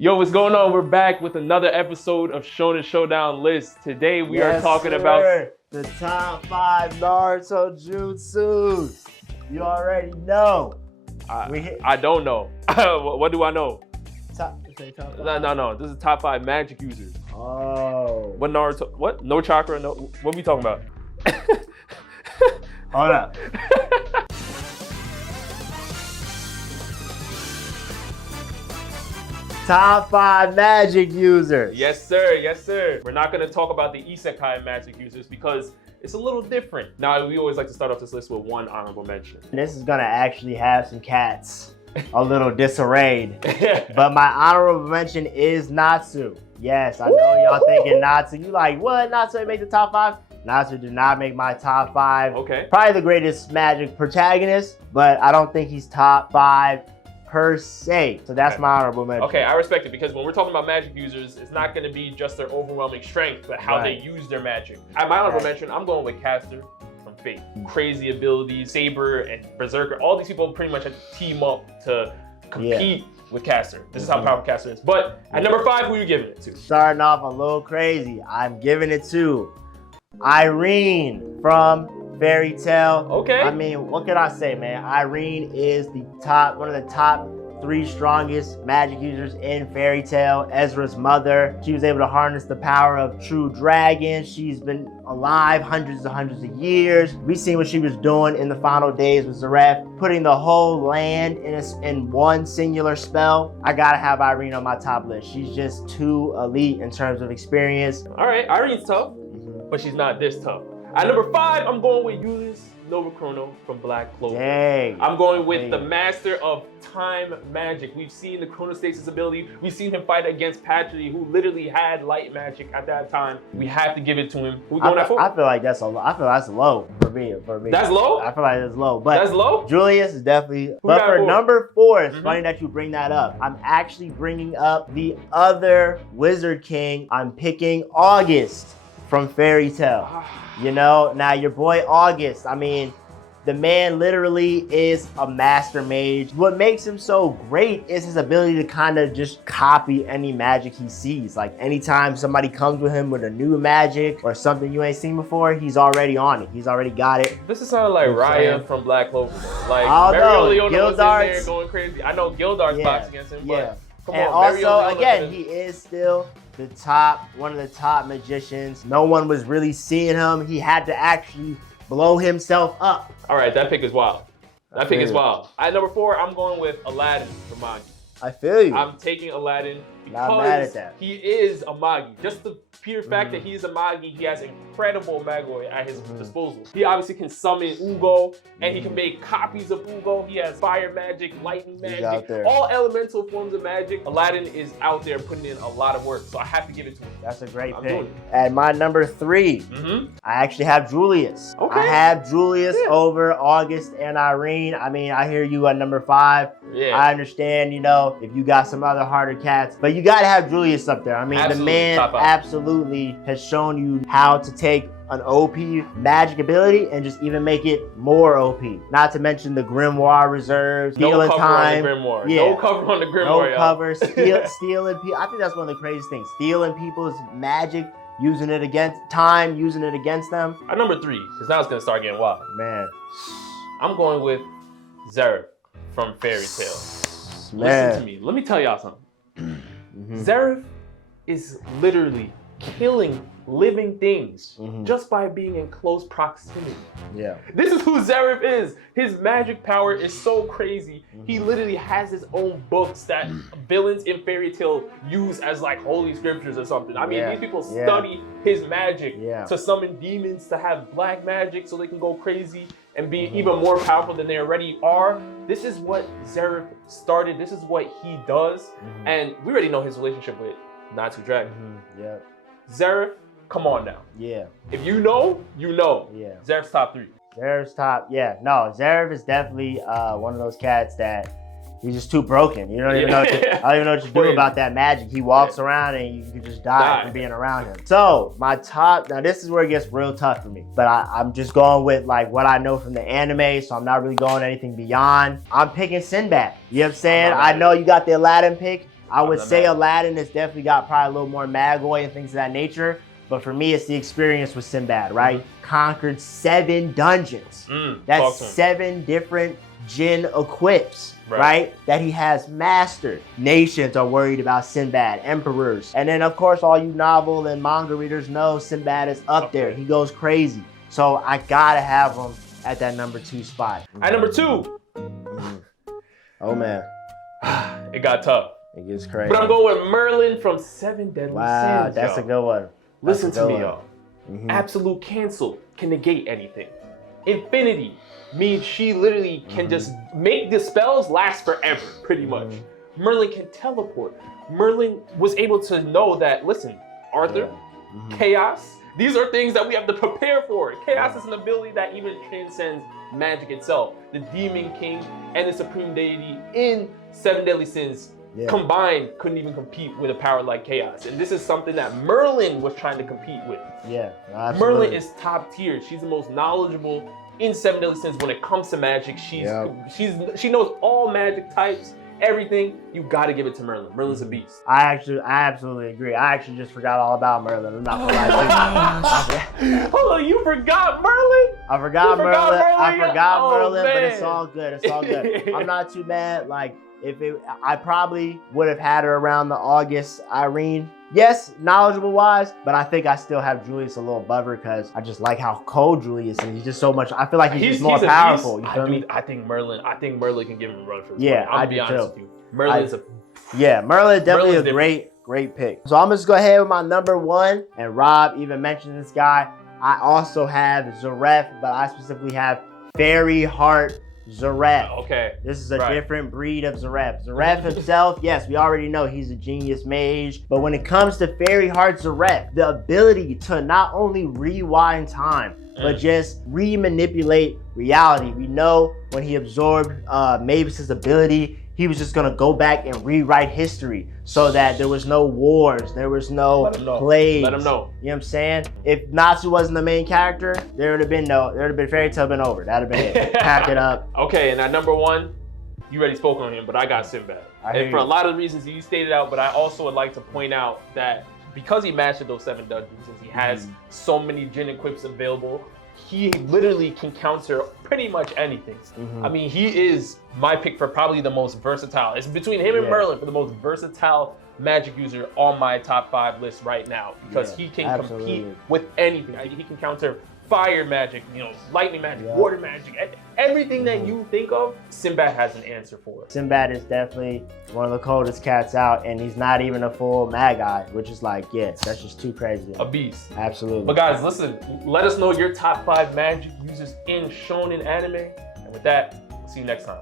Yo, what's going on? We're back with another episode of Shonen Showdown List. Today we are talking about the top 5 Naruto jutsus. You already know. I don't know. What do I know? Top No. This is top 5 magic users. Oh. What Naruto? What? No chakra? No. What are we talking about? Hold up. Top 5 magic users. Yes, sir. Yes, sir. We're not going to talk about the isekai magic users because it's a little different. Now, we always like to start off this list with one honorable mention. This is going to actually have some cats a little disarrayed. But my honorable mention is Natsu. Yes, I know y'all thinking Natsu. You like, what? Natsu make the top 5? Natsu did not make my top 5. Okay. Probably the greatest magic protagonist, but I don't think he's top 5 per se. So that's my honorable mention. Okay, I respect it because when we're talking about magic users, it's not going to be just their overwhelming strength, but how they use their magic. At my honorable mention, I'm going with Caster from Fate. Crazy abilities, Saber and Berserker. All these people pretty much had to team up to compete with Caster. This is how Powercaster is. But at number 5, who are you giving it to? Starting off a little crazy, I'm giving it to Irene from Fairy Tail. Okay. I mean, what can I say, man? Irene is one of the top 3 strongest magic users in Fairy Tail. Ezra's mother. She was able to harness the power of true dragon. She's been alive hundreds of years. We seen what she was doing in the final days with Zareth, putting the whole land in one singular spell. I gotta have Irene on my top list. She's just too elite in terms of experience. All right, Irene's tough, but she's not this tough. At number 5, I'm going with Julius from Black Clover. Dang. I'm going with the master of time magic. We've seen the chronostasis ability. We've seen him fight against Patry, who literally had light magic at that time. We have to give it to him. Who going at 4? I feel like that's low for me. That's low? I feel like that's low. But that's low? Julius is definitely. But for number 4, it's funny that you bring that up. I'm actually bringing up the other Wizard King. I'm picking August from Fairy Tail. You know, now your boy August, I mean, the man literally is a master mage. What makes him so great is his ability to kind of just copy any magic he sees. Like anytime somebody comes with him with a new magic or something you ain't seen before, he's already on it. He's already got it. This is sounding like Raya from Black Clover. Like, Gildart's in there going crazy. I know Gildart's box against him, but come and on. Also, again, he is still one of the top magicians. No one was really seeing him. He had to actually blow himself up. All right, that pick is wild. That pick is wild. At number 4, I'm going with Aladdin from Manga. I feel you. I'm taking Aladdin Not mad at because that. he is a magi. Just the pure fact that he is a magi, he has incredible magoi at his disposal. He obviously can summon Ugo, and he can make copies of Ugo. He has fire magic, lightning magic, all elemental forms of magic. Aladdin is out there putting in a lot of work, so I have to give it to him. That's a great pick. At my number 3, I actually have Julius. Okay. I have Julius over August and Irene. I mean, I hear you at number 5. Yeah. I understand, you know, if you got some other harder cats, but you gotta have Julius up there. I mean, the man absolutely has shown you how to take an OP magic ability and just even make it more OP. Not to mention the Grimoire reserves, stealing time. No cover on the Grimoire. No cover, stealing people. I think that's one of the craziest things. Stealing people's magic, using it against them. At number 3, because now it's gonna start getting wild. Man. I'm going with Zareth from Fairy Tail. Listen to me. Let me tell y'all something. Zareth is literally killing living things just by being in close proximity. Yeah. This is who Zareth is. His magic power is so crazy. He literally has his own books that villains in Fairy Tail use as like holy scriptures or something. I mean, these people study his magic to summon demons, to have black magic so they can go crazy and be even more powerful than they already are. This is what Zareth started. This is what he does. And we already know his relationship with Natsu Dragon. Zareth, come on now. Yeah. If you know, you know. Yeah. Zareth's top 3. Zareth's top, No, Zareth is definitely one of those cats that he's just too broken. You don't even know. I don't even know what to do about that magic. He walks around and you can just die from being around him. So my top, now this is where it gets real tough for me. But I'm just going with like what I know from the anime, so I'm not really going anything beyond. I'm picking Sinbad. You know what I'm saying? I know you got the Aladdin pick. I would say Aladdin has definitely got probably a little more Magoi and things of that nature. But for me, it's the experience with Sinbad, right? Conquered 7 dungeons. That's 7 different Jinn equips, right? That he has mastered. Nations are worried about Sinbad, emperors. And then, of course, all you novel and manga readers know Sinbad is up there. He goes crazy. So I gotta have him at that number 2 spot. At number 2. Oh, man. It got tough. It gets crazy. But I'm going with Merlin from 7 Deadly Sins. Wow, that's a good one. Listen to me, y'all. Absolute cancel can negate anything. Infinity means she literally can just make the spells last forever, pretty much. Merlin can teleport. Merlin was able to know that, listen, Arthur, chaos, these are things that we have to prepare for. Chaos is an ability that even transcends magic itself. The Demon King and the Supreme Deity in 7 Deadly Sins combined couldn't even compete with a power like chaos. And this is something that Merlin was trying to compete with. Yeah, absolutely. Merlin is top tier. She's the most knowledgeable in 7 Deadly Sins when it comes to magic. She knows all magic types, everything. You gotta give it to Merlin. Merlin's a beast. I absolutely agree. I actually just forgot all about Merlin. I'm not gonna lie to you. Hold on, you forgot Merlin? I forgot Merlin. I forgot Merlin, but it's all good. It's all good. I'm not too mad. Like, I probably would have had her around the August Irene. Yes, knowledgeable wise, but I think I still have Julius a little above her because I just like how cold Julius is. He's just so much. I feel like he's just more powerful. You feel me? I think Merlin can give him a run for his money. I'll be honest with you. Merlin's Merlin is definitely a great pick. So I'm just go ahead with my number 1, and Rob even mentioned this guy. I also have Zareth, but I specifically have Fairy Heart Zareth. Okay. This is a different breed of Zareth. Zareth himself, yes, we already know he's a genius mage. But when it comes to Fairy Heart Zareth, the ability to not only rewind time, but just re-manipulate reality. We know when he absorbed Mavis's ability, he was just gonna go back and rewrite history so that there was no wars, there was no plagues. Let him know. You know what I'm saying? If Natsu wasn't the main character, there would have been Fairy Tail been over. That'd have been it. Pack it up. Okay, and at number 1, you already spoke on him, but I got Sinbad. And for a lot of the reasons you stated out, but I also would like to point out that because he mastered those 7 dungeons and he has so many Jinn equips available, he literally can counter pretty much anything. I mean, he is my pick for probably the most versatile. It's between him and Merlin for the most versatile magic user on my top 5 list right now because he can compete with anything. He can counter fire magic, lightning magic, water magic, everything that you think of, Sinbad has an answer for. Sinbad is definitely one of the coldest cats out, and he's not even a full magi, which is like, that's just too crazy. A beast. Absolutely. But guys, listen, let us know your top 5 magic users in shonen anime. And with that, see you next time.